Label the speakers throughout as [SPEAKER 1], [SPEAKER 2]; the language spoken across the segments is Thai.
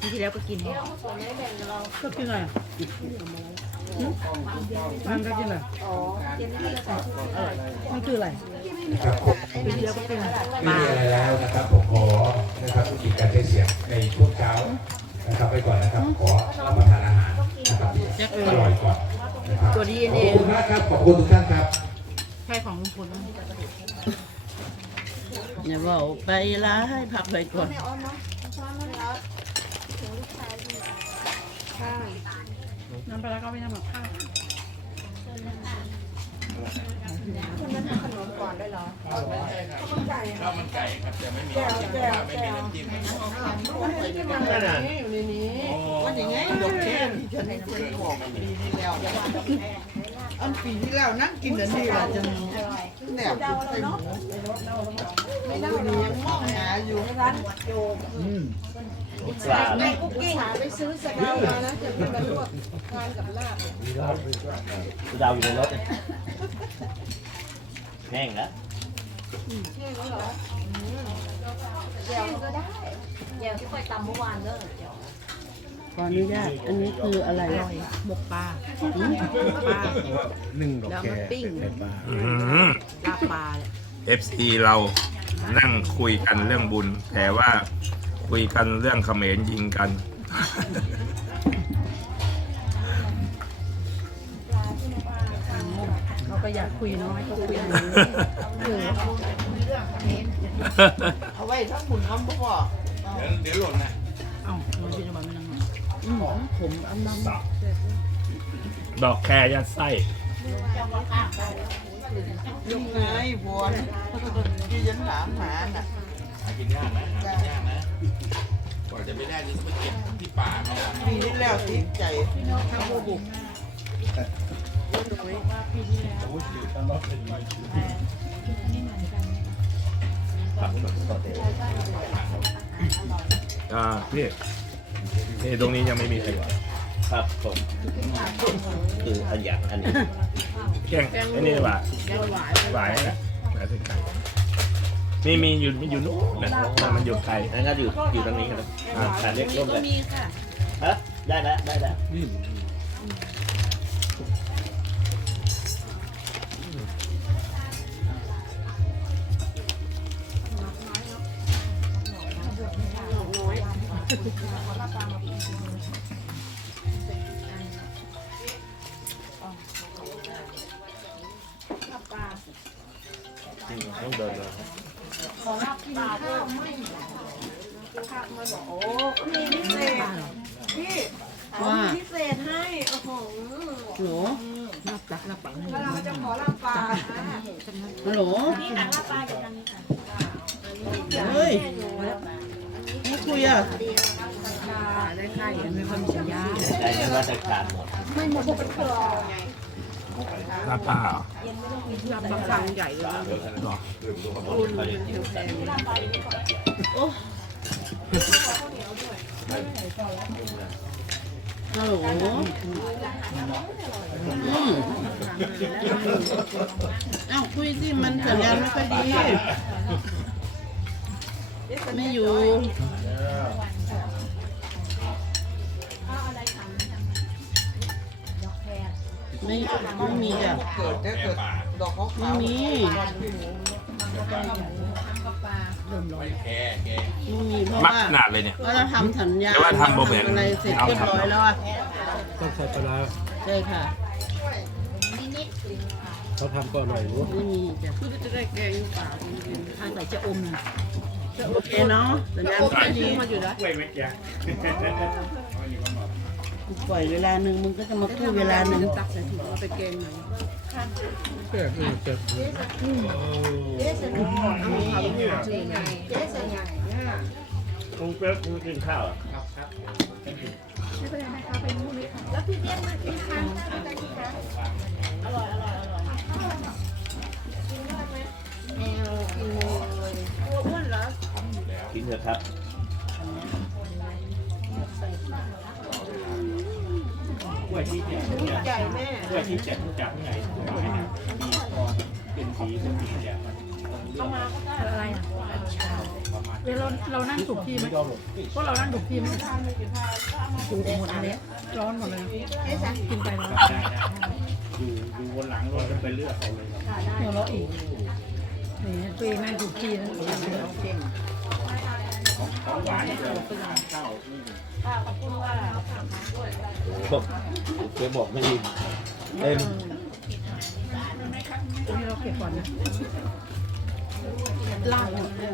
[SPEAKER 1] ปีที่แล้วก็กินก็กินอะไรฟังก็กินอะไรมันคืออะไร
[SPEAKER 2] นะครับผม
[SPEAKER 1] ปีที่แล้วก็กิน
[SPEAKER 2] ไม่มีอะไรแล้วนะครับผมขอนะครับยุติการใช้เสียงในช่วงเช้านะครับไปก่อนนะครับขอรับประทานอาหารนะครับอร่อยก่อนนะครับ
[SPEAKER 1] ตัว DNA
[SPEAKER 2] ขอบคุณมากครับขอบคุณทุกท่านครับ
[SPEAKER 1] ใช่ของลุงพล
[SPEAKER 3] อย่าบอกไปร้ายพักไปก่อน
[SPEAKER 1] น้ำปลาก็ไม่ทำกับข้าว
[SPEAKER 4] ข้าวมันไก่ครับจะไม่มีไม่มีน้ำจิ้ม
[SPEAKER 3] อยู่ในนี้ว่าอย่างไงดอกแค่ที่ฉันเคยบอกปีที่แล้วอันปีที่แล้วนั่งกินอันนี้ว่าจะแหนบจุดใส่หมูไม่ได้ยังมองหาอยู่ร้าน
[SPEAKER 5] แม่กุ๊กกิ้งไปซื้อสกาวมานะจะเป็นแบบพวกทานกับลาบ
[SPEAKER 6] ดาวอยู่ในรถแห้งนะ
[SPEAKER 5] แค่นี้เหรอแจ่วก็ได้แจ่วที่ไปตำเมื่อวานเด้อแจ่ว
[SPEAKER 3] ขออนุญาตอันนี้คืออะไร
[SPEAKER 1] หมกปลาหมกปลาแล้วมาปิ้งลาบปลาเนี่ย
[SPEAKER 4] FC เรานั่งคุยกันเรื่องบุญ แต่ว่าคุยกันเรื่องเขมรยิงกัน
[SPEAKER 1] เขาก็อยากคุยเนาะให้เขาคุยอะไร
[SPEAKER 3] เอาไว้ทั้งหมุนอ้ำบ่พอ
[SPEAKER 4] เดี๋ยวหล่นนะ
[SPEAKER 1] เอ้ามันเป็นจังหวะมันนั่งหน่อย
[SPEAKER 3] ผมอ้ำน้ำ
[SPEAKER 4] ดอกแครยัดไส้
[SPEAKER 3] ยกไงบัวที่ยันถามหาน่ะ
[SPEAKER 4] กินยากนะยากนะกว่าจะไปได้นี่ต้องไปเก็บที่ป่ามา
[SPEAKER 3] ปีที่แล้วติดใจ
[SPEAKER 4] พี่นี่ตรงนี้ยังไม่มีใครก่อน
[SPEAKER 6] ครับผมคืออันอย่างอันนี้
[SPEAKER 4] แกงไอ้นี่หว่าหวายนะหวายถึงไก่มีอยู่นู้นนะมันอยู่ไกล
[SPEAKER 6] นั่นก็อยู่ตรงนี้ครับแต่เล็กร่มเลยฮะได้แล้วได้แล้ว ต้องเดินเลย
[SPEAKER 5] มีพิเศษพี่มีพิเศษให้โอ้โห
[SPEAKER 3] หนู
[SPEAKER 1] ลาบตักลาบปัง
[SPEAKER 5] แล้วเราจะขอลาบปลา
[SPEAKER 3] ฮัลโหล
[SPEAKER 5] พี่หนังลาบปลาอยู่ทางนี้ค่ะ
[SPEAKER 3] เฮ้ยไม่คุยอ่ะ
[SPEAKER 1] ได้ค่ายไม่ค่อยมีสัญญา
[SPEAKER 6] ได้เงินราชการหมด
[SPEAKER 5] ไม่หมดเป็นเครือไง
[SPEAKER 4] ลาบป่าเหรอ
[SPEAKER 1] ลาบปลาคางใหญ่เลย
[SPEAKER 4] หรอ
[SPEAKER 6] เขาเรียกที่แต่
[SPEAKER 3] โอ้ฮัลโหลเอ้าคุยสิมันสัญญาณไม่ค่อยดี ไม่อยู่ ไม่มีอ่ะ
[SPEAKER 4] เกิด
[SPEAKER 3] ไ
[SPEAKER 4] ด
[SPEAKER 3] ม่มี
[SPEAKER 4] ไม่แค่แก
[SPEAKER 3] ไม่มีเพราะ
[SPEAKER 4] มัก
[SPEAKER 3] ว่า
[SPEAKER 4] ขนาดเลยเนี่ย
[SPEAKER 3] เราทำสัญญา
[SPEAKER 4] แต่ว่าทำบ่เหมือน
[SPEAKER 3] อะไรเสร็จเรียบร้อยแล้วอ่ะ
[SPEAKER 7] ต้องใส่ปลาร้า
[SPEAKER 3] ใช่ค่ะ
[SPEAKER 7] เขาทำก็อร่อยรู้
[SPEAKER 3] ไม่มีจ้ะ
[SPEAKER 1] จะได้แกงป่าทานใส่จะอมนะ
[SPEAKER 3] โอเคเนาะสัญญาณไม่ค่อยดี
[SPEAKER 1] มาอยู่แล้ว
[SPEAKER 4] กล้วยไม่แก
[SPEAKER 3] กูปล่อยเวลาหนึ่งมึงก็จะมาพูดเวลาหนึ่ง
[SPEAKER 1] ตักใส่ถุงเอาไปแกงหน่อย
[SPEAKER 7] แค่คือจะ
[SPEAKER 5] เจ๊สนุกเจ๊ใหญ่เจ๊ใส่ใหญ่เนี่ย
[SPEAKER 6] ลุงเป๊กคุณกินข้าวอ่ะ
[SPEAKER 5] แล้วพี่เลี้ยงมากินค้างได้ไหมจ๊ะคะอร่อยกินได้ไหมแมวกินเลยตัวอ้วนเหรอ
[SPEAKER 6] กินเถอะครับ
[SPEAKER 4] กล้วยที่เจ็ด
[SPEAKER 5] ใหญ่แม่
[SPEAKER 4] กล้วยที่เจ็ดจากที่ไหนมีพอเป็นสีเนี่ย
[SPEAKER 5] เอามาก็ได้
[SPEAKER 1] อะไรอ่ะ
[SPEAKER 4] ประมาณ
[SPEAKER 8] เรานั่งถูกที่ไหมพวกเรานั่งถูกที่ไหมถูกหมดเลยร้อนหมดเลยกินไปแล้ว
[SPEAKER 6] ได้ดูบนหลังรถจะไปเลือกเอาเลย
[SPEAKER 8] หัวเราะอีกนี่ตัวเองนั่งถูกที่นะ
[SPEAKER 6] ของหวานเดี๋ยวข้าวนี่
[SPEAKER 2] เคยบอกไม่ดีเต็ม
[SPEAKER 8] นี่เราเก็บก่อนนะลาบหมดเลย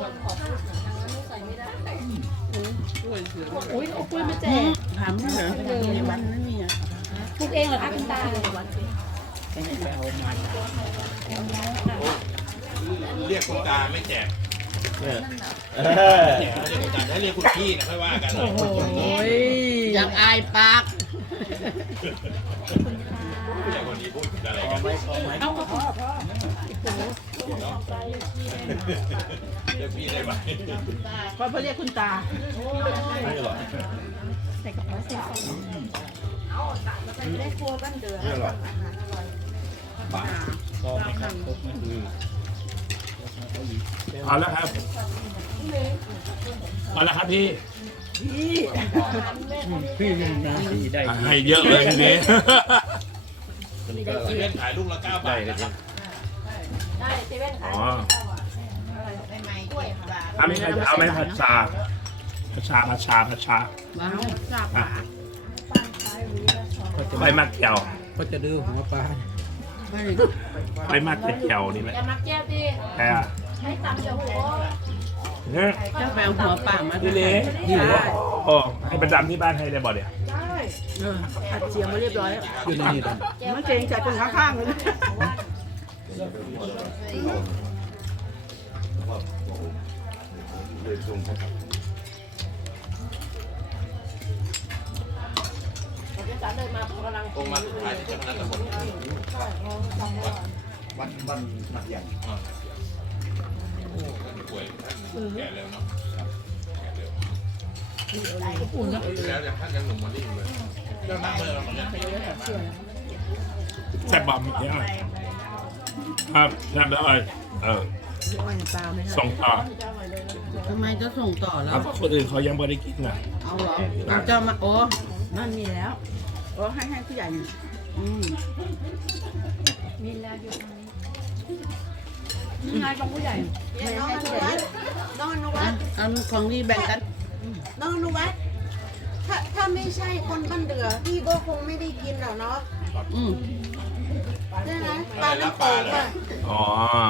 [SPEAKER 8] โอ้ยเอากล้วยมาแจกถามเหรอมีมันไม่มีอ่ะปลูกเองเหรอคะคุณตา
[SPEAKER 4] เรียกคุณตาไม่แจก
[SPEAKER 6] เออ
[SPEAKER 4] แจกเรียกคุณตาถ้าเรียกคุณพี่นะค่อยว่ากัน
[SPEAKER 8] โอ้ยอยากอายปาก
[SPEAKER 4] แต่คนนี้พูดอะไร
[SPEAKER 6] พอ
[SPEAKER 4] กัน
[SPEAKER 6] ไหมพอไหม
[SPEAKER 8] เอาพ่อ
[SPEAKER 4] เรียกพี่ได้ไหม
[SPEAKER 8] พอเรียกคุณตา
[SPEAKER 6] ไม่หรอก
[SPEAKER 8] ใส่กระเป๋าใส่ซอง
[SPEAKER 6] ไม่หรอกบ้าพอไหมครับครบไหม
[SPEAKER 4] เอาแล้วครับเอาแล้วครับพี่
[SPEAKER 7] พี่ยังนาดีได้
[SPEAKER 4] ให้เยอะเลยทีนี้
[SPEAKER 6] เซเว่น
[SPEAKER 4] ขายลูกละ9 บาทนะครับ
[SPEAKER 5] ได้เซเว่นขาย
[SPEAKER 4] อ๋อเอาไม่ใครจะเอาไหมผัดชา
[SPEAKER 8] ว้าวทราบป่ะ
[SPEAKER 4] ใบมะเขียว
[SPEAKER 7] ก็จะดื้อหัวปลา
[SPEAKER 4] ใบมะเขียวนี่แหละ
[SPEAKER 5] อย่ามักแก้วดิ
[SPEAKER 4] แต่
[SPEAKER 5] ให้ตำเดี๋ยวหัว
[SPEAKER 4] เนี่ย
[SPEAKER 8] เจ้าแปลหัวป่ามา
[SPEAKER 4] พี่เล็กโอ้ให้ประจำที่บ้านให้ได้บ่เดี๋ยว
[SPEAKER 8] ผัดเจียวมาเรียบร้อยแล้ว
[SPEAKER 7] อยู่ในนี่ดัน
[SPEAKER 8] ไม่เกรงใจคนข้างๆเลยนะ
[SPEAKER 5] เดี๋ยวจ๋าเดินมากำลัง
[SPEAKER 4] คงมาขายที่จังหวัดนคร
[SPEAKER 6] วัดใหญ่
[SPEAKER 4] ป่วยแก่แล้วเนาะ
[SPEAKER 8] อุ่นนะ
[SPEAKER 4] แล้วท่านยังหนุ่มวันนี้อยู่เลยเรื่องนั่งเลยเราเนี่ยแซ่บบอมเนี่ยครับแซ่บแล้วส่งต่อ
[SPEAKER 8] ทำไมจะส่งต่อแล้
[SPEAKER 4] แล้ว วคนอื่นเขายังไม่ได้กินนะ
[SPEAKER 8] เอาเหรอเราจะมาโอ้นั่นมีแล้วโอ้ให้ผู้ใหญ่มีแล้วอยู่ตรงนี้นี่ไงของผู้ใหญ่ไม่ให้ผู้ใหญ่
[SPEAKER 3] น้องอนุวัฒน์
[SPEAKER 8] เอาของนี่แบ่งกัน
[SPEAKER 3] น้องอนุวัฒน์ถ้าไม่ใช่คนบ้านเดือพี่ก็คงไม่ได้กินหรอกเนาะใช่ไหมปลาน้ำโขงอ่ะ
[SPEAKER 4] อ๋อ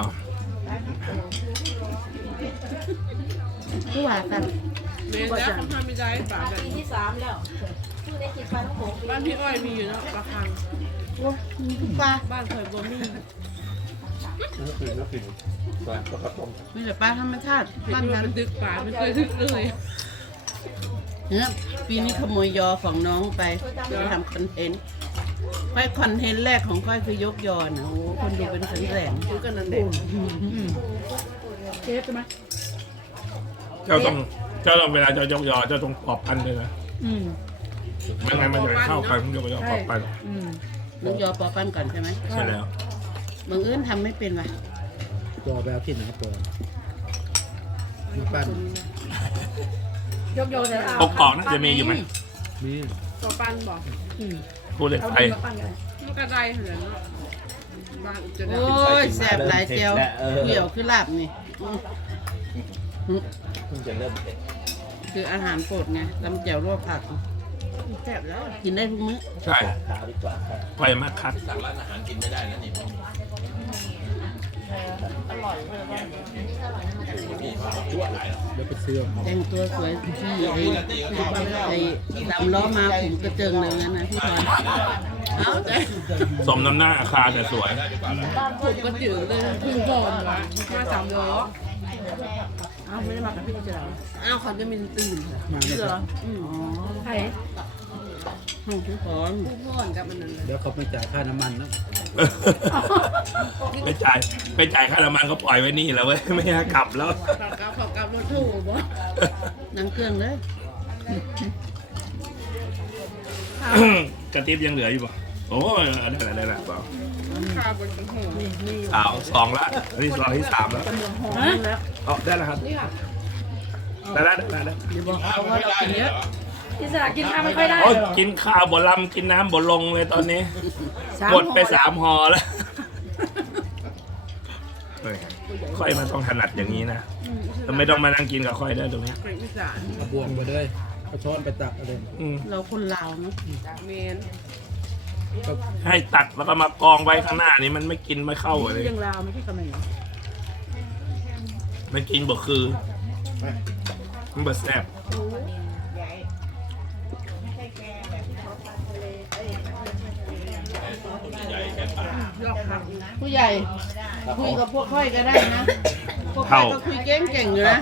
[SPEAKER 8] ผู้ว่ากัน
[SPEAKER 9] เรียนแล้วเขาทำไม่ได้ปากแบบ
[SPEAKER 5] ปีที่3แล้วชื่อได้กินปลาท้องโขง
[SPEAKER 9] บ้านพี่อ้อยมีอยู่แล้วปลาคัง
[SPEAKER 8] ปลา
[SPEAKER 9] บ้านเคยบ่มี
[SPEAKER 8] ไม่ใช่ปลาธรรมชาติ
[SPEAKER 9] บ้า
[SPEAKER 8] บ้าน น
[SPEAKER 9] มั
[SPEAKER 8] นั้น น
[SPEAKER 9] ดึกป่าไม่เคยดึกเลย
[SPEAKER 8] เนี่ยปีนี้ขโมยยอของน้องไปไปทำคอนเทนต์ค่อยคอนเทนต์แรกของค่อยคือยกยอนะโอ้คนดูเป็นแสนดูกันนั่นเองเจ๊ใช่ไหม
[SPEAKER 4] เจ้าต้องเวลาเจ้ายกยอเจ้าต้องปอบพันเลยนะไม่งั้นมันจะเข้ากันมันจะไปปอบพัน
[SPEAKER 8] ยกยอปอปั้นก่อนใช่ไหม
[SPEAKER 4] ใช่แล้ว
[SPEAKER 8] บางเอิญทำไม่เป็นว่ะ
[SPEAKER 7] ตัวแบบที่ไหนตัวมีปั้น
[SPEAKER 8] ยกยอแล้ว
[SPEAKER 4] อกกอกน่าจะมีอยู่ไหม
[SPEAKER 7] มี
[SPEAKER 9] ต่อปันบอก
[SPEAKER 4] พูดเลยไป
[SPEAKER 9] มันกระไดเหมือนเนาะบ้านจะได้
[SPEAKER 8] โอ้ยแสบหลายเจียวเกี่ยวคือลาบนี่
[SPEAKER 6] เพิ่งจะเริ่มเด็ด
[SPEAKER 8] คืออาหารโปรดไงลำเจียวลวกผักแสบแล้วกินได้ทุกมื้อ
[SPEAKER 4] ใช่
[SPEAKER 6] ขาวดีกว่าครับ
[SPEAKER 4] ไปมากคัด
[SPEAKER 7] แล้วไปซื้อของ
[SPEAKER 8] แต่งตัวสวยที่ไอ้สามล้อมาผมกระเจิงเลยนะพี่พรเอาแต่
[SPEAKER 4] สมน้ำหน้าอาคารแต่สวย
[SPEAKER 9] ผมก็จืดเลยพึ่งพรวะมา3 ล้อ
[SPEAKER 8] เอาไม่ได้มากับพี่เจ๋ออ้าวเขาจะมีตื่น
[SPEAKER 7] มา
[SPEAKER 8] เหร
[SPEAKER 7] เนี่ย
[SPEAKER 8] อใครห้องพี่พร
[SPEAKER 7] เดี๋ยวเขาไม่จ่ายค่าน้ำมันนะ
[SPEAKER 4] ไม่จ่ายค่าน้ำมันก็ปล่อยไว้นี่แล้วเว้ยไม่ให้กลับแล้ว
[SPEAKER 9] ขอกลับรถถูกบ่
[SPEAKER 8] นั่งเครื่องเลย
[SPEAKER 4] กระติบยังเหลืออยู่ป่ะโอ้ยได้ละเปล่า
[SPEAKER 9] ข้าวบนหัว
[SPEAKER 4] สาว2ละอันนี้2ที่3แล้ว
[SPEAKER 8] ฮะ
[SPEAKER 4] อ๋อได้แล้วครับได้แล้ว
[SPEAKER 8] อย่าบอกเขาว่าเรากินเยอะ
[SPEAKER 9] อิสระกินข้าวไม่ค่อยได้
[SPEAKER 4] โอ้ย
[SPEAKER 9] หรอ
[SPEAKER 4] กินข้าวบ่ลำกินน้ำบ่ลงเลยตอนนี้หมดไป3 ห่อแล้วค่อยมันต้องถนัดอย่างนี้นะแต่ไม่ต้องมานั่งกินกับค่อยได้ตรงนี้
[SPEAKER 9] อีสาน
[SPEAKER 7] เอาบวงไปเลยเอาช้อนไปตักเอาเลย
[SPEAKER 8] เราคนลาวเนาะ
[SPEAKER 9] เมน
[SPEAKER 7] ก็
[SPEAKER 4] ให้ตักแล้วก็มากองไว้ข้างหน้านี่มันไม่กินไม่เข้าเลย
[SPEAKER 9] ยังลาวไม่ใช่กำลัง
[SPEAKER 4] มันกินบ่คือมันบ่แซ่บ
[SPEAKER 8] ผู้ใหญ่คุยกับพวกค่อยก็ได้นะพวกค่อยก็คุยเก่งๆอยู่นะ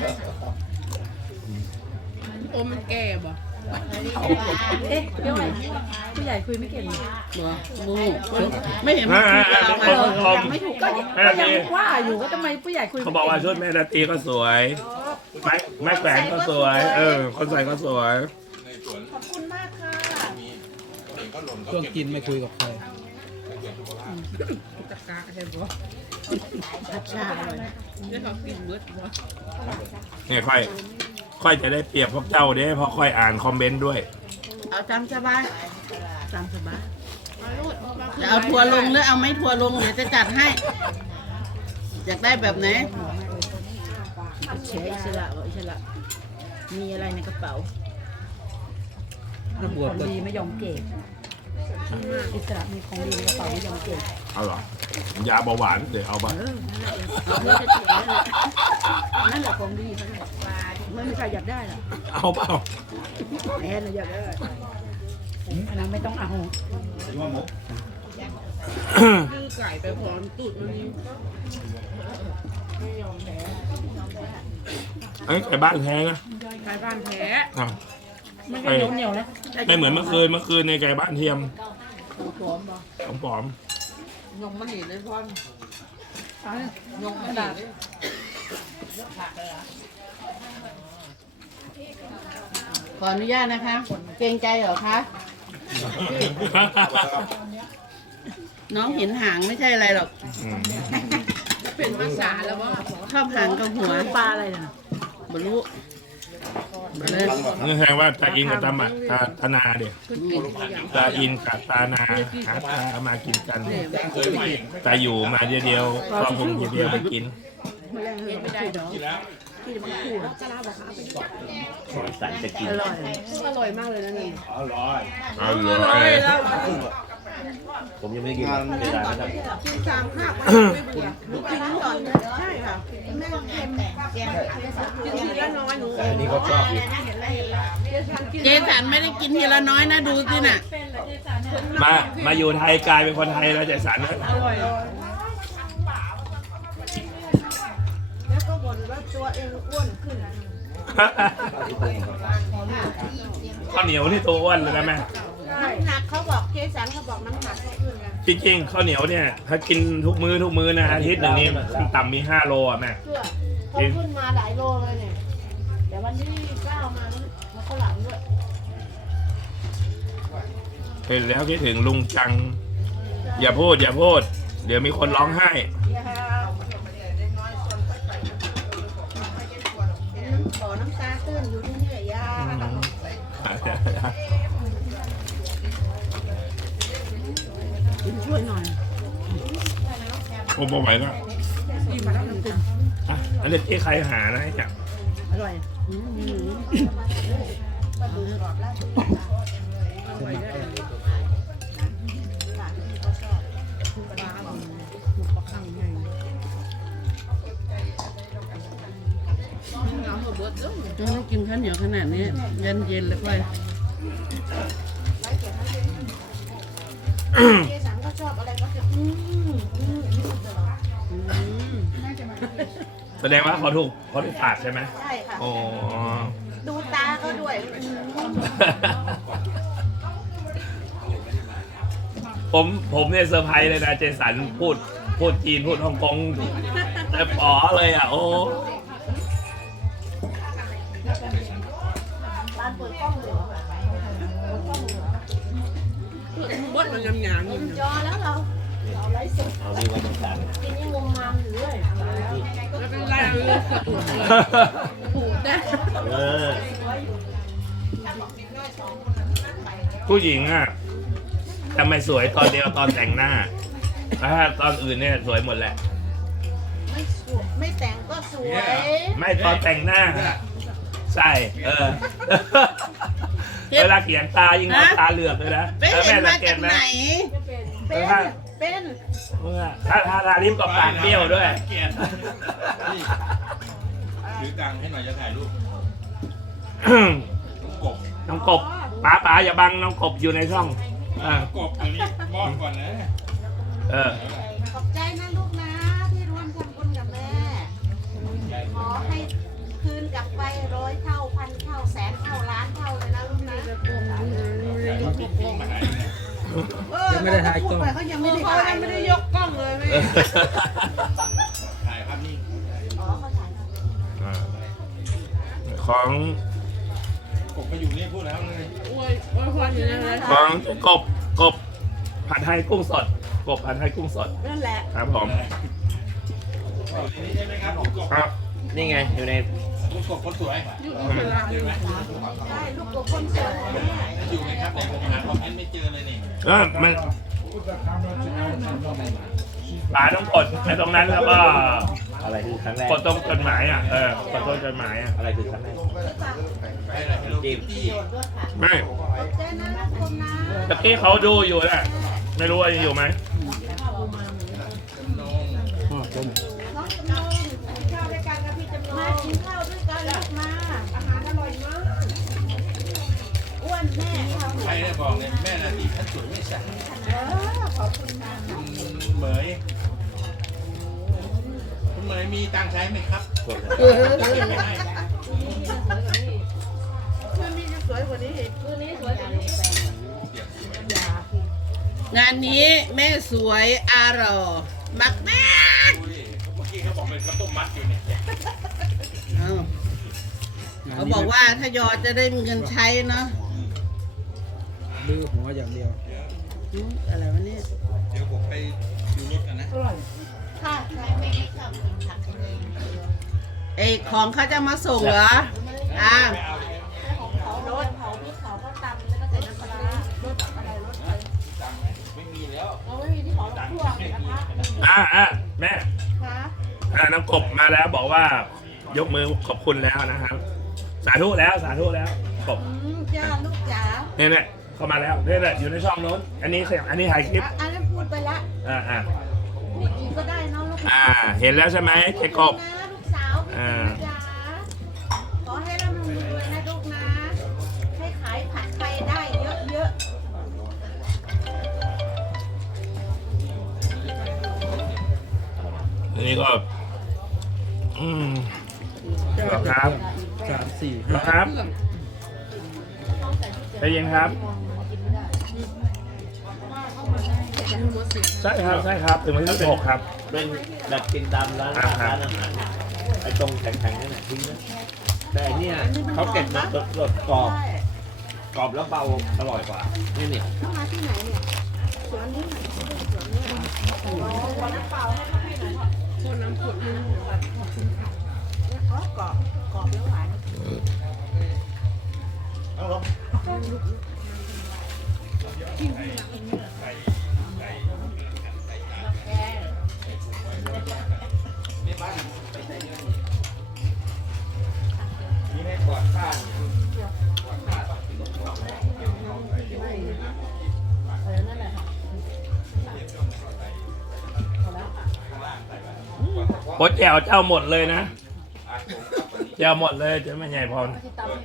[SPEAKER 9] โอ้มันแก่บ่
[SPEAKER 1] เอ๊ะเดี๋ยวผู้ใหญ่คุยไม่เก่ง
[SPEAKER 8] บ่งูไม่เห็นมันคุยกับเรา
[SPEAKER 1] ยังไม่ถูกก็ยังว่าอยู่ว่าทำไมผู้ใหญ่คุย
[SPEAKER 4] เขาบอกว่าชุดแม่ดาตรีก็สวยไม้แขวนก็สวย คนใส่ก็สวย
[SPEAKER 7] ช่วงกินไม่คุยกับใคร
[SPEAKER 9] ตะกาใช่บ่
[SPEAKER 8] ชัดชาเลย
[SPEAKER 9] เดี๋ยวเขากินเบิดบ่
[SPEAKER 4] เนี่ยค่อยจะได้เปรียบพวกเจ้าเด้เพราะค่อยอ่านคอมเมนต์ด้วย
[SPEAKER 8] เอาตามสบาย
[SPEAKER 1] ตามสบาย
[SPEAKER 8] จะเอาทัวร์ลงหรือเอาไม่ทัวร์ลงเดี๋ยวจะจัดให้ อยากได้แบบไหน
[SPEAKER 1] เฉยอิสระบอกอิสระมีอะไรในกระเป๋า
[SPEAKER 7] ถ้าบว
[SPEAKER 1] ข
[SPEAKER 7] บ
[SPEAKER 1] อง
[SPEAKER 7] ก็
[SPEAKER 1] ดีไม่ยอมเก็บอิสระมีของดีในกระเป๋าไม่ยอมเก็บ
[SPEAKER 4] เอาเหรอยาเบาหวานเดี๋ยวเอาไป
[SPEAKER 1] นั่นแหละของดีเขาเนี่ยไม่มีใครอยากได้หรอก
[SPEAKER 4] เอาเปล่า
[SPEAKER 1] แอนน่ะอยากได้อันนั้นไม่ต้องเอา
[SPEAKER 9] คือไก่ไปพร้อมตูดมันมี
[SPEAKER 4] ไอ้ไก่บ้านแท้นะ
[SPEAKER 9] ไก่บ้านแท้
[SPEAKER 4] อ้าว
[SPEAKER 1] มันก็เหนียวๆนะ
[SPEAKER 4] ไม่เหมือนเมื่อคืนในไก่บ้านเทียมของปลอม
[SPEAKER 3] ยงมันหนีเลยพ่อน
[SPEAKER 1] ยงกระดาษ
[SPEAKER 8] ขออนุญาตนะคะ เกรงใจเหรอคะ น้องเห็นหางไม่ใช่อะไรหรอก
[SPEAKER 9] เป็นภาษาแล้วว่า
[SPEAKER 8] ชอบหางกับหัว
[SPEAKER 1] ปลาอะไรน่ะ
[SPEAKER 8] บรรลุมาเลย
[SPEAKER 4] นี่แสดงว่าตาอินกับตานาเดี๋ยวตาอินกับตานาหาตามากินกันตาอยู่มาเดียวๆก็คงเดียวไปกิน
[SPEAKER 9] ไม่ได้ดอก
[SPEAKER 6] สั่งจะกิน
[SPEAKER 1] อร่อย
[SPEAKER 9] อร่อยมากเลยนะนี่
[SPEAKER 4] อร่อย
[SPEAKER 6] ผมยังไม่ได้กินเสียดายนะครับ
[SPEAKER 3] กิน3 คาบไม่เบื่อกินก่อนใช่ค่ะแม่เค็ม
[SPEAKER 9] กินทีละน้อยหนู
[SPEAKER 6] แต่อันนี้เขาชอบอยู่
[SPEAKER 8] เจสันไม่ได้กินทีละน้อยนะดูสิน่ะ
[SPEAKER 4] มาอยู่ไทยกลายเป็นคนไทยแล้วใจสันนะ
[SPEAKER 9] อร่อย
[SPEAKER 3] แล้วก็บ่นว่าตัวเองอ้วนขึ้น
[SPEAKER 4] ข้าวเหนียวนี่ตัวอ้วนเลยนะแม่
[SPEAKER 3] น้ำหนักเขาบอกเจสันเขาบอกน้ำหนักเขาขึ้นนะ
[SPEAKER 4] จริงๆข้าวเหนียวเนี่ยถ้ากินทุกมื้อนะอาทิตย์หนึ่งนี่ต่ำมี5 โลอ่ะแม่
[SPEAKER 3] เพื่อเขาขึ้นมาหลายโลเลยเนี่ยแต่วันที่9มาแล้วก็หลังด้วย
[SPEAKER 4] เห็นแล้วคิดถึงลุงจัง อย่าพูด เดี๋ยวมีคนร้องไห้
[SPEAKER 3] ขอน้ำตาตื้นอยู่ที่นี่ยา
[SPEAKER 1] ช่วยหน่อย
[SPEAKER 4] โอ้โหไหวแล้วอันนี้ที่ใครหานะเนี่ย
[SPEAKER 1] อร่อย
[SPEAKER 9] น้ำหัวเบิดเด้อ
[SPEAKER 8] ต้องกินข้าวเหนียวขนาดนี้เย็นๆเลยค่อย
[SPEAKER 3] เจสันก็ชอบอะไรก็จะตลอด
[SPEAKER 4] แสดงว่าเขาถูกปากใช่ไหม
[SPEAKER 3] ใช่ค่ะ
[SPEAKER 4] อ๋อ
[SPEAKER 3] ดูตาเขาด้วย
[SPEAKER 4] ผมเนี่ยเซอร์ไพรส์เลยนะเจสันพูดจีนพูดฮ่องกงแต่ป๋อเลยอ่ะโอ้
[SPEAKER 3] ร้านเปิดกล้องเหลือ
[SPEAKER 9] บดมันยำๆ
[SPEAKER 3] เต็
[SPEAKER 9] นี่
[SPEAKER 3] มจอแล้วเราไลฟ์สด
[SPEAKER 6] เอาดีกว่าน้ำตาล
[SPEAKER 3] กินยังงมงามอยู่เลย
[SPEAKER 9] แล้วเป็นไรเอาเลยสะดุดเลยผูกได้
[SPEAKER 4] ผู้หญิงอ่ะทำไมสวยตอนเดียวตอนแต่งหน้าถ้าตอนอื่นเนี่ยสวยหมดแหละ
[SPEAKER 3] ไม่สวยไม่แต่งก็สวย
[SPEAKER 4] ไม่ตอนแต่งหน้า ใช่เวลาเขียนตายิ่งตาเหลือกเลยนะ
[SPEAKER 8] ไปเห็นมาจากไหน
[SPEAKER 3] เป็น
[SPEAKER 4] ถ้าทาลิปกับปากเบี้ยวด้วย
[SPEAKER 2] ถือตังให้หน่อยจะถ่ายรูปกบ
[SPEAKER 4] น้องกบป๋าอย่าบังน้องกบอยู่ในช่อง
[SPEAKER 2] กบตัวนี้มอบก่อนนะ
[SPEAKER 3] ขอบใจนะลูกนะที่ร่วมทำบุญกับแม่ ขอให้คืนกลับไป100 เท่า 1,000 เท่า แสนเท่า ล้านเท่าเลยนะลูกนะ
[SPEAKER 7] ยังไม่ได้ถ่ายกล้อง
[SPEAKER 3] เขายังไม่ได้ถ่ายไม่ได้ยกกล้องเลยแม่
[SPEAKER 2] ถ่ายภาพนิ่ง
[SPEAKER 3] อ๋อเขาถ่าย
[SPEAKER 4] ของ
[SPEAKER 2] กบไปอยู่นี่พูดแล้วเลย
[SPEAKER 9] อวยพรอยู่นะคะ
[SPEAKER 4] ของกบผัดไทยกุ้งสดกบผัดไทยกุ้งสด
[SPEAKER 3] นั่นแหละ
[SPEAKER 4] ครับผม
[SPEAKER 2] นี่ใช่ไหมครับกบ
[SPEAKER 4] ครับ
[SPEAKER 6] นี่ไงอยู่ใน
[SPEAKER 2] กบคนสวย
[SPEAKER 9] อยู่อิสระอยู่
[SPEAKER 3] ใช่ลูกกับคนสวยแม่
[SPEAKER 2] อยู่ไหมครับแต่ผมหาคอมเมนต์ไม่เจอเลยนี่
[SPEAKER 4] มันป๋าต้องกดในตรงนั้นแล้วก็
[SPEAKER 6] อะไรคือครั้งแรก
[SPEAKER 4] กดตรงจดหมายกดตรงจดหมาย
[SPEAKER 6] อะไรคือครั้งแรก
[SPEAKER 2] ให้อะไรให้ลูกจิ้ม
[SPEAKER 4] ไม่
[SPEAKER 3] ขอบใจนะทุกคนนะ
[SPEAKER 4] ตะกี้เขาดูอยู่แหละไม่รู้ว่ายังอยู่ไหม
[SPEAKER 7] พ่อผม
[SPEAKER 3] น้องจำลองกินข้าวด้วยกันกับพี่จำลองมากินข้าวด้วยกันลูกมาอาหารอร่อยมากอ้วนแม่เขา
[SPEAKER 2] ใครได้บอกเนี่ยแม่นาทีท่านสวยไม่ใช่
[SPEAKER 3] ขอบคุณนะ
[SPEAKER 2] เหมยคุณเหมยมีตังค์ใช้ไหมครับ
[SPEAKER 3] คืนนี้จะสวยกว่านี้อีก
[SPEAKER 5] คืนนี้สวยกว่านี้
[SPEAKER 8] งานนี้แม่สวยอร่อยมักแม่
[SPEAKER 2] เมื่อกี้เขาบอกเป็นข้าวต้มมัดอยู่เนี่ย
[SPEAKER 8] เขาบอกว่าถ้ายอดจะได้มีเงินใช้เนาะ
[SPEAKER 7] ดื้อหัวอย่างเดียว
[SPEAKER 8] อะไรวะเนี่ย
[SPEAKER 2] เดี๋ยวผมไปดูรถกันนะ
[SPEAKER 3] ค่ะไม่ชอบกินผักเลย
[SPEAKER 8] ไอของเขาจะมาส่งเหรออ่า
[SPEAKER 3] เขารสเผาพริกเผาก็ตำแล้วก็ใส่น้ำปลารสอะไรรสอะไร
[SPEAKER 2] ไม่มีแล้ว
[SPEAKER 3] เราไม่มีที่เผาลวกนะคะ
[SPEAKER 4] แม่
[SPEAKER 3] ค่ะ
[SPEAKER 4] น้องกบมาแล้วบอกว่ายกมือขอบคุณแล้วนะครับ สาธุแล้วกบ
[SPEAKER 3] จ้าลูกจ๋า
[SPEAKER 4] เนี่ยเข้ามาแล้วเนี่ยอยู่ในช่องโน้นอันนี้ถ่ายคลิป
[SPEAKER 3] อันนั้นพูดไปละ พูดอีกก็ได้เนาะลูก
[SPEAKER 4] เห็นแล้วใช่ไหมเจ๊กบ
[SPEAKER 3] นะลูกสาวพี่จ๋าขอให้ร่ำรวยนะลูกนะ ให้ขายผัดไทยได้เยอะ
[SPEAKER 4] อันนี้ก็ครับ
[SPEAKER 7] 3 4
[SPEAKER 4] ครับใจเย็นครับใช่ครับถึงวันที่16ครับ
[SPEAKER 6] เป็นแบบกินตามร้านอาหารไอ้ตรงแข็งๆนั่นแหละทิ้งนะแต่อันเนี่ยเขาเก็บมาสดๆกรอบกรอบแล้วเบาอร่อยกว่านี่เนี่ย
[SPEAKER 3] ๆเข้ามาที่ไหนเนี่ยสวนนี้สวนนี้วันน้ำเปล่าให้เขาพี่หน่อย
[SPEAKER 9] คนน้ำขวดนึง
[SPEAKER 3] อ๋อกรอบแล้วหวาน
[SPEAKER 6] เอาลง
[SPEAKER 2] นี่ให้กอดข้าว
[SPEAKER 4] โคตรแจวเจ้าหมดเลยนะแจวหมดเลยเจ้าแม่ใหญ่พร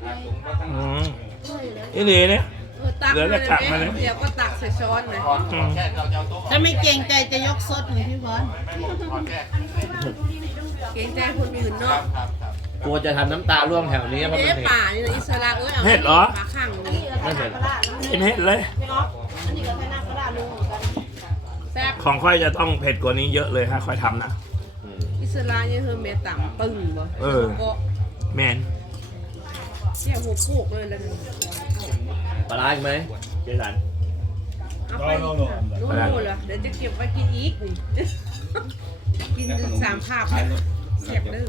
[SPEAKER 4] อีหลีเนี่ย
[SPEAKER 9] ตัก
[SPEAKER 4] เดี๋ยวจะกลับมาเลย
[SPEAKER 9] เดี๋ยวก็ตักใส่ช้อนเลย
[SPEAKER 2] แค่เราจะเอาโต๊ะ
[SPEAKER 8] ถ้าไม่เกรงใจจะยกซดเลยพี่บอล
[SPEAKER 2] ขอแค่
[SPEAKER 9] เกรงใจคนอื่นเนาะ
[SPEAKER 2] ครับ
[SPEAKER 6] กลัวจะทำน้ำตาร่วงแถวนี้เพราะ
[SPEAKER 9] เจ๊
[SPEAKER 6] มันเผ็ด
[SPEAKER 9] ป่านี่นะอิสระเอา
[SPEAKER 4] เห็ดเหรอ
[SPEAKER 9] ปลาข้างนี่
[SPEAKER 6] ไม่เผ็ด
[SPEAKER 4] กินเห็ดเลย
[SPEAKER 3] อันนี้ก็แค่น้ำกระดาษลุงเหมือนกัน
[SPEAKER 9] แซ่บ
[SPEAKER 4] ของค่อยจะต้องเผ็ดกว่านี้เยอะเลยถ้าค่อยทำนะ
[SPEAKER 9] อิสระเนี่ยคือเมต่ำปึ้งบ่ ก็
[SPEAKER 4] แมน
[SPEAKER 9] เสี่ยหัวโขกเลยแล้วนี่
[SPEAKER 6] ปลาร้าอีกไหมเจสัน
[SPEAKER 9] เอาไปโน่นๆเลยเดี๋ยวจะเก็บไว้กินอีกนี่กินจน3 ภาพเสียบดื้อ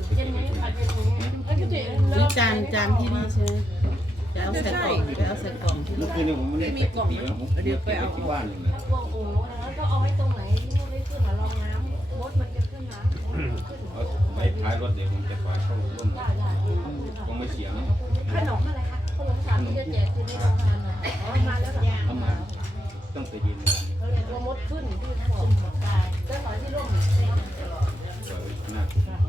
[SPEAKER 8] ซื้อจานที่นี่ใช่ไหมจะเอาใส่กล่องจะเอาใส่กล่องที่
[SPEAKER 7] เมื่อคืนนี้ผมไม่ได้
[SPEAKER 9] ไม่มีกล่องนะเดี๋ยวไปเอา
[SPEAKER 7] ที่บ้านเลย
[SPEAKER 5] พวกโอ้แล้วก็เอาไว้ตรงไหนที่มันไม่ขึ้นรองน้ำมดมันจะขึ้นน้ำ
[SPEAKER 7] เอาไปท้ายรถเดี๋ยวผมจะปล่อยเข้าร่มคงไม่เสียง
[SPEAKER 5] ขนมอะไรคะขนมสามที่จะแจกคือในโรงงานนะอ๋อมาแล้วเหรอ
[SPEAKER 7] เอามาต้องไปยืนยัน
[SPEAKER 5] เขาเรียกว่ามดขึ้นที่ขอบก็สอนที่ร่ม
[SPEAKER 7] ปล่อยไว้หน้า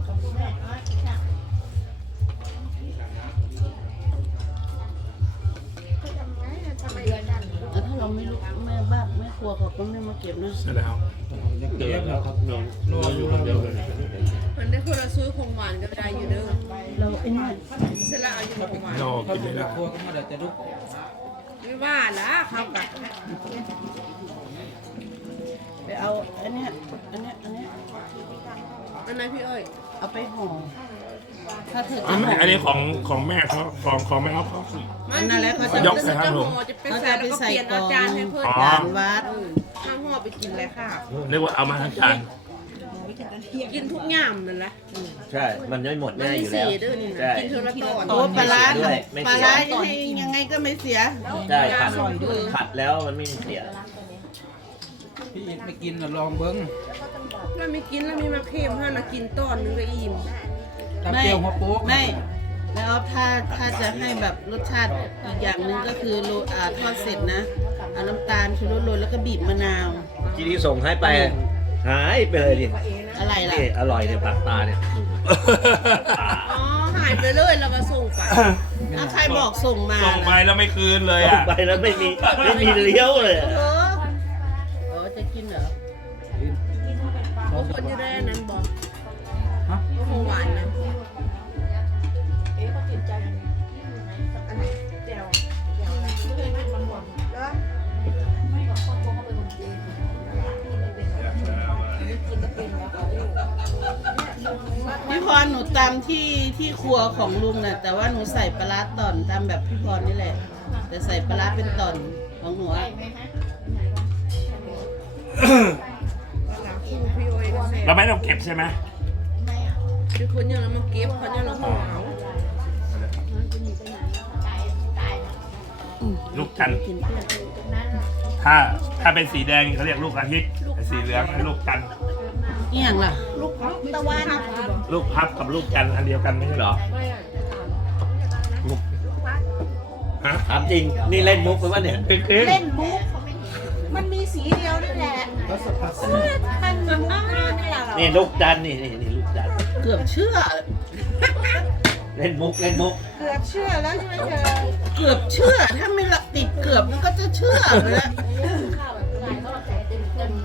[SPEAKER 5] ทำไมเดือนนั้น
[SPEAKER 8] แล้วถ้าเราไม่รู้แม่บ้านแม่ครัวเขาก็ไม่มาเก็บนะ
[SPEAKER 4] เสร็จแล้ว
[SPEAKER 6] เกิดแล้วครับน้องอยู่คนเดียวเลย
[SPEAKER 9] มันได้คนละซื้อของหวานก็ได้อยู่เด้อ
[SPEAKER 8] เราไอ้นี่
[SPEAKER 9] เสร็จแล้วเอาอยู่ของหวาน
[SPEAKER 4] นอกกินไม่ได้
[SPEAKER 7] ครัวก็มาเดี๋ยวจะลุก
[SPEAKER 9] ไม่ว่าละเขากับ
[SPEAKER 8] ไปเอาอันเนี้ย
[SPEAKER 9] อันนั้นพี่เอ้ย
[SPEAKER 8] เอาไปห่อถ้าเธอ
[SPEAKER 4] อ๋อ
[SPEAKER 8] จะ
[SPEAKER 4] ไม่อันนี้ของแม่เขาของแม่เขา
[SPEAKER 8] นั่นแหละเขาจะ
[SPEAKER 4] ยกใส่ข้างถุง
[SPEAKER 9] จะไปใส่แล้วก็เปลี่ยนอาจารย์ให้เพื่อน
[SPEAKER 4] อ๋อ
[SPEAKER 8] จานวัด
[SPEAKER 9] ข้างห่อไปกินเลยค่ะ
[SPEAKER 4] เรียกว่าเอามาทั้งจาน
[SPEAKER 9] กินทุกอย่างนั่นแหละ
[SPEAKER 6] ใช่ มันไม่หมด
[SPEAKER 9] มัน
[SPEAKER 6] แน่อ
[SPEAKER 9] มี
[SPEAKER 6] ยู่
[SPEAKER 9] สี
[SPEAKER 6] แล้ว
[SPEAKER 9] ด้วยนี่
[SPEAKER 6] ใช่
[SPEAKER 9] นะกินเทอละตอน
[SPEAKER 8] โอ้ปลาร้า
[SPEAKER 6] ด้วยไม่เสีย
[SPEAKER 8] ปลาร้าให้ยังไงก็ไม่เสีย
[SPEAKER 6] ใช่ขัดแล้วมันไม่เสีย
[SPEAKER 7] พี่ไม่กินน่ะลองเบิ้ง
[SPEAKER 9] เราไม่กินแล้วมีมาเค็มให้นะกินตอนนึงก็อิ่ม
[SPEAKER 7] ตามเจียวหัวโป๊ก
[SPEAKER 8] ไม่ แล้วถ้าจะให้แบบรสชาติอีกอย่างหนึ่งก็คือโรทอดเสร็จนะเอาน้ำตาลชูรสโรยแล้วก็บีบมะนาว
[SPEAKER 6] ที่ส่งให้ไปหายไปเลยดิ
[SPEAKER 8] อะไรล่ะ
[SPEAKER 6] นี่อร่อยเนี่ยผักตาเนี่ย
[SPEAKER 9] อ๋อหายไปเลยแล้วก็ส่งไป
[SPEAKER 8] ถ้าใครบอกส่งมา
[SPEAKER 4] ส่งไปแล้วไม่คืนเลย
[SPEAKER 6] ส่ง
[SPEAKER 4] อ่ะ
[SPEAKER 6] ไปแล้วไม่มีเลี้ยวเลยอะ
[SPEAKER 8] เอออ๋อจะกินเหรอ
[SPEAKER 9] บางคนจะได้อันนั้นบอกของหวานนะ
[SPEAKER 5] เอ๊ะเขาติดใจอันไหนแจ่วไม่เคยกินมันหมดแล้วไม่กับครอบครัวเขาเป็นคนจีนที่ไม่เป็นแบบไม่กินก็เป็นแล้วเขา
[SPEAKER 8] พี่พรหนูตำที่ครัวของลุงน่ะแต่ว่าหนูใส่ปลาร้าต่อนตำแบบพี่พรนี่แหละ แต่ใส่ปลาร้าเป็นต่อนของหนูอะ
[SPEAKER 9] คู่พี่โอ้ยก็แซ่บ
[SPEAKER 4] เราไม่ต้องเก็บใช่ไหม
[SPEAKER 9] คือคนยังเรามาเก็บคนยังเราห่อเอา
[SPEAKER 4] ลูกจันทร์
[SPEAKER 8] กินเปรี้ยว
[SPEAKER 4] ถ้าเป็นสีแดงเขาเรียกลูกอาทิตย์สีเหลืองลูกจันทร์
[SPEAKER 8] นี่อย่างล่ะ
[SPEAKER 5] ตะวัน
[SPEAKER 4] ลูกพับกับลูกจันทร์อันเดียวกันไม่ใช่เหรอลูกฮะ
[SPEAKER 6] ถามจริง นี่เล่นมุกไปวะเนี่ย
[SPEAKER 4] เป็น
[SPEAKER 5] เล่นมุกมันมีสีเดียวนี่แหละ
[SPEAKER 7] ก็สะพัด
[SPEAKER 5] มันมุกนี่แหละ
[SPEAKER 6] นี่ลูกจันทร์นี่ลูกจันทร์
[SPEAKER 8] เกือบเชื่อ
[SPEAKER 6] เล่นมุก
[SPEAKER 5] เกือบเชื่อแล้วใช่ไหมเธอ
[SPEAKER 8] เกือบเชื่อ ถ้าไม่ละติดเกือบมันก็จะเชื่อไปแล้ว
[SPEAKER 5] ข้าวแบบไรก็แจกเต็ม
[SPEAKER 9] เต็ม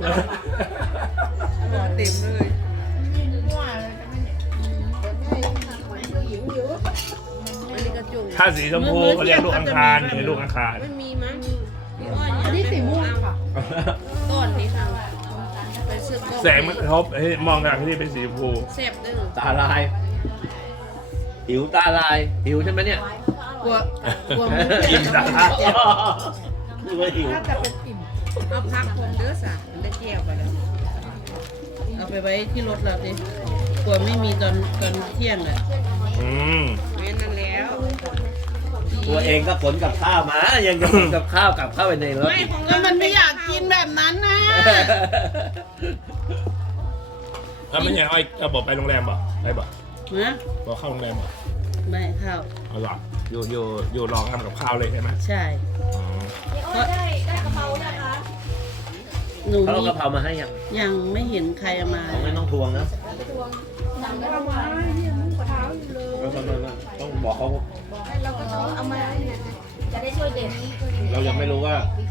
[SPEAKER 9] เลย
[SPEAKER 5] ว่าเลยจะไม่เนี่ยหิวอยู่
[SPEAKER 9] อันนี้กระจุง
[SPEAKER 4] ถ้าสีชมพูเขาเรียกลูกอังคารนี่ลูกอังคาร
[SPEAKER 9] ไม่มีมั้งพี่อ้อยอันนี้สีม่วงค่ะต้นนี้ค่ะไปซื้อกล้อง
[SPEAKER 4] แสงมันกระทบมองจากที่เป็นสีชมพู
[SPEAKER 9] แซ่บด้วย
[SPEAKER 6] ตาลาย หิวตาลาย หิวใช่ไหมเนี่ย
[SPEAKER 8] กลัวกลัวมัน
[SPEAKER 4] อิ่มนะ
[SPEAKER 6] คือว่าหิว
[SPEAKER 9] เอาพักผมเด้อสะมันได้แก้วไปแล้ว
[SPEAKER 8] เอาไปไว้ที่รถเราดิกลัวไม่มีตอนเที่ยงอ่ะ
[SPEAKER 4] อืม
[SPEAKER 9] แม่นั่นแล้ว
[SPEAKER 6] ตัวเองก็ขนกับข้าวมา ยังจะขนกับข้าวกลับเข้าไปในรถ
[SPEAKER 9] ไม่ของ
[SPEAKER 8] ก็มันไม่อยากกินแบบนั้นนะ
[SPEAKER 4] แล้วไม่ใช่อ้อยจะบอกไปโรงแรมบ่ไปบ่
[SPEAKER 8] นะ
[SPEAKER 4] บอกเข้าโรงแรมบ่
[SPEAKER 8] ไม่ข้าว
[SPEAKER 4] เอาหรออยู่รอทำกับข้าวเลยใช่ไหม
[SPEAKER 8] ใช่
[SPEAKER 4] อ๋อ
[SPEAKER 5] พี่อ้อยได้กระเพรานะคะ
[SPEAKER 8] หนู
[SPEAKER 6] เขาเอา
[SPEAKER 8] มี
[SPEAKER 6] กะเพรามาให้ยัง
[SPEAKER 8] ยังไม่เห็นใครเอามา
[SPEAKER 6] เขาไม่ต้องทวงนะ
[SPEAKER 5] ไปทวงสั่งได้ประมาณเนี่ยมุ้งกระเท้าอยู่เลย
[SPEAKER 6] ต้องบอกเขา
[SPEAKER 5] เราก็ต้องเอามาจะได้ช่วยเด็ก
[SPEAKER 6] เรายังไม่รู้ว่า